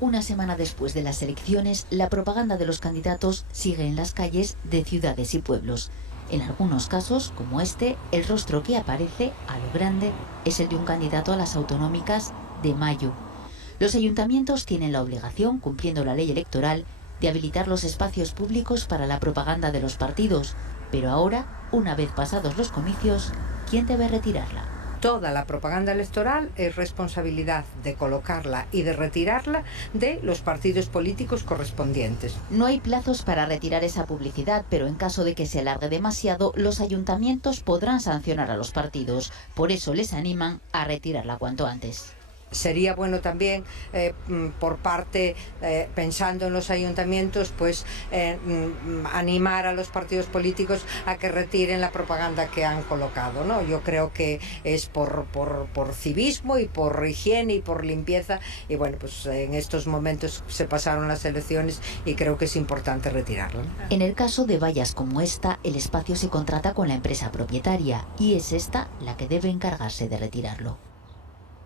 Una semana después de las elecciones, la propaganda de los candidatos sigue en las calles de ciudades y pueblos. En algunos casos, como este, el rostro que aparece, a lo grande, es el de un candidato a las autonómicas de mayo. Los ayuntamientos tienen la obligación, cumpliendo la ley electoral, de habilitar los espacios públicos para la propaganda de los partidos. Pero ahora, una vez pasados los comicios, ¿quién debe retirarla? Toda la propaganda electoral es responsabilidad de colocarla y de retirarla de los partidos políticos correspondientes. No hay plazos para retirar esa publicidad, pero en caso de que se alargue demasiado, los ayuntamientos podrán sancionar a los partidos. Por eso les animan a retirarla cuanto antes. Sería bueno también, por parte, pensando en los ayuntamientos, pues animar a los partidos políticos a que retiren la propaganda que han colocado, ¿no? Yo creo que es por civismo y por higiene y por limpieza, y bueno, pues en estos momentos se pasaron las elecciones y creo que es importante retirarlo, ¿no? En el caso de vallas como esta, el espacio se contrata con la empresa propietaria y es esta la que debe encargarse de retirarlo.